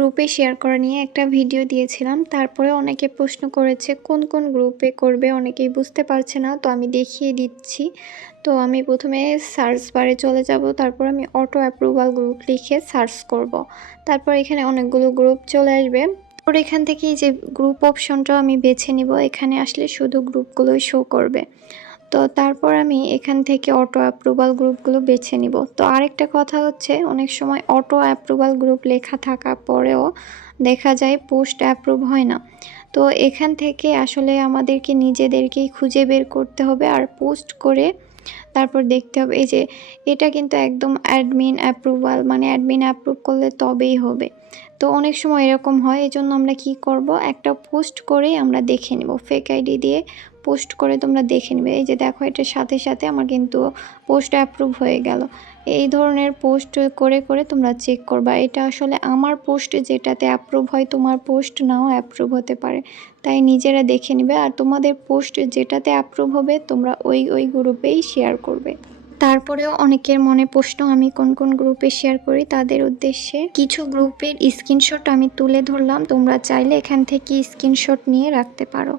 গ্রুপে শেয়ার করা নিয়ে একটা ভিডিও দিয়েছিলাম। তারপরে অনেকে প্রশ্ন করেছে কোন গ্রুপে করবে, অনেকেই বুঝতে পারছে না। তো আমি দেখিয়ে দিচ্ছি। তো আমি প্রথমে সার্চ বারে চলে যাব, তারপর আমি অটো অ্যাপ্রুভাল গ্রুপ লিখে সার্চ করব। তারপর এখানে অনেকগুলো গ্রুপ চলে আসবে। ওর এখান থেকে যে গ্রুপ অপশনটা আমি বেছে নিব, এখানে আসলে শুধু গ্রুপগুলোই শো করবে। তো তারপর আমি এখান থেকে অটো অ্যাপ্রুভাল গ্রুপগুলো বেছে নিব। তো আরেকটা কথা হচ্ছে, অনেক সময় অটো অ্যাপ্রুভাল গ্রুপ লেখা থাকা পরেও দেখা যায় পোস্ট অ্যাপ্রুভ হয় না। তো এখান থেকে আসলে আমাদেরকে নিজেদেরকেই খুঁজে বের করতে হবে আর পোস্ট করে তারপর দেখতে হবে। এই যে এটা কিন্তু একদম অ্যাডমিন অ্যাপ্রুভাল, মানে অ্যাডমিন অ্যাপ্রুভ করলে তবেই হবে। তো অনেক সময় এরকম হয়, এজন্য আমরা কি করব, একটা পোস্ট করেই আমরা দেখে নেব। ফেক আইডি দিয়ে পোস্ট করে তোমরা দেখে নেবে। এই যে দেখো, এটার সাথে সাথে আমার কিন্তু পোস্ট অ্যাপ্রুভ হয়ে গেল। এই ধরনের পোস্ট করে করে তোমরা চেক করবা। এটা আসলে আমার পোস্ট যেটাতে অ্যাপ্রুভ হয়, তোমার পোস্ট নাও অ্যাপ্রুভ হতে পারে। তাই নিজেরা দেখে নেবে, আর তোমাদের পোস্ট যেটাতে অ্যাপ্রুভ হবে তোমরা ওই গ্রুপেই শেয়ার করবে। তারপরেও অনেকের মনে প্রশ্ন, আমি কোন গ্রুপে শেয়ার করি, তাদের উদ্দেশ্যে কিছু গ্রুপের স্ক্রিনশট আমি তুলে ধরলাম। তোমরা চাইলে এখান থেকে স্ক্রিনশট নিয়ে রাখতে পারো।